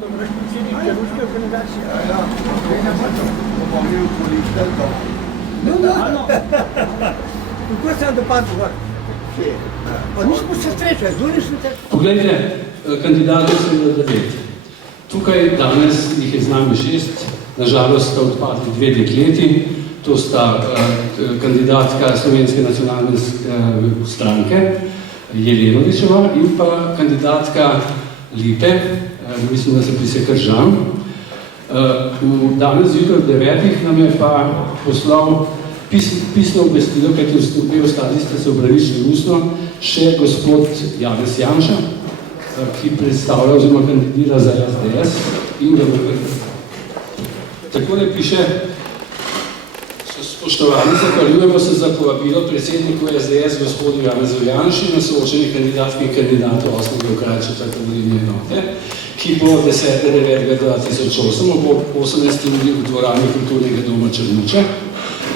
To je predsednik ruske organizacije. Ja, ne pa to, bomo mi ukoristili to. Kako sem dopadl gor? Pa nismo se srečali, zunaj sem se... Poglejte, kandidatov se je 9. Tukaj danes jih je z nami 6, nažalost sta odpadli 2 dekleti, to sta kandidatka Slovenske nacionalne stranke, Jelenovičeva, in pa kandidatka Lipe, mislim, da se piše Kržan. Danes zjutraj ob 9 nam je pa poslal pisno obvestilo, kajti obe ostali ste se opravičili ustno, še gospod Janez Janša, ki predstavlja oziroma kandidira za SDS in ga vrvi. Takole piše: spoštovani, zahvaljujemo se za povabilo predsedniku SDS gospodu Janezu Janši na soočenje kandidatskih kandidatov 8. okraja 4. volilne enote, ki bo 10.9.2008 ob 18. uri v dvorani Kulturnega doma Črnuče.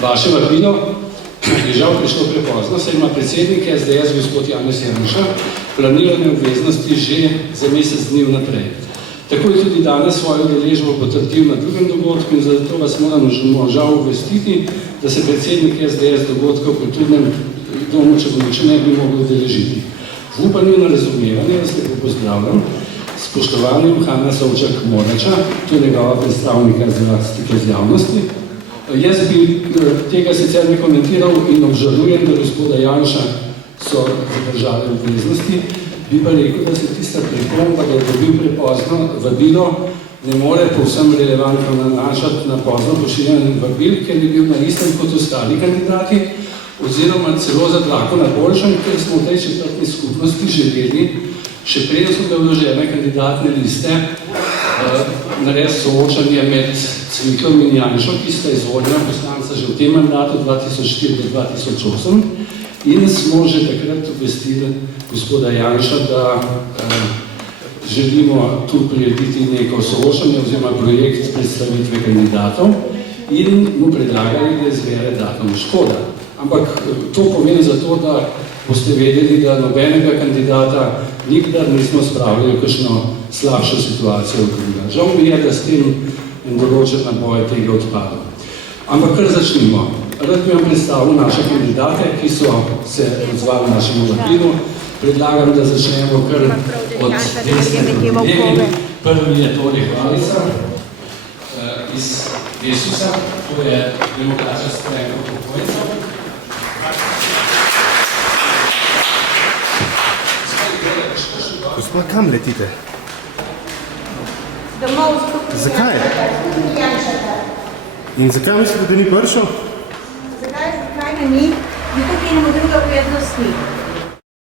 Vaše vabilo je žal prišlo prepozno, saj ima predsednik SDS gospod Janez Janša planirane obveznosti že za mesec dni vnaprej. Tako je tudi danes svojo udeležbo potrdil na drugem dogodku in zato vas moramo žal obvestiti, da se predsednik SDS dogodka v Kulturnem domu Črnuče ne bi mogel udeležiti. V upanju na razumevanje vas lepo pozdravljam spoštovanim Hanna Savčak-Morača, to je njegova predstavnika za stike z javnosti. Jaz bi tega sicer ne komentiral in obžalujem, da gospoda Janša so zadržali obveznosti, bi pa rekel, da se tista pripomba, da je dobil prepozno vabilo, ne more povsem relevantno nanašati na pozno pošiljanje vabil, ker je bil na istem kot ostali kandidati, oziroma celo za dlako na boljšem, ker smo v tej četrtni skupnosti želeli, še preden so bile vložene kandidatne liste, narediti soočanje med Cviklom in Janšo, ki sta izvoljena poslanca že v tem mandatu 2004-2008, in smo že takrat obvestili gospoda Janša, da želimo tu prirediti neko soočanje oziroma projekt predstavitve kandidatov in mu predlagali, da izbere datum. Škoda. Ampak to pomeni zato, da boste vedeli, da nobenega kandidata nikdar nismo spravili v kakšno slabšo situacijo od druga. Žal mi je, da s tem določen naboj tega odpada. Ampak kar začnimo. Rad bi vam predstavil naše kandidate, ki so se odzvali našemu vabilu. Predlagam, da začnemo kar od desne proti levi. Prvi je Tore Hvalica iz Desusa, to je Demokratska stranka upokojencev. Gospod, kam letite? Domov, zakaj? In zakaj mislite, da ni prišel? Zakaj ne ni? Mi tukaj imamo druge obveznosti.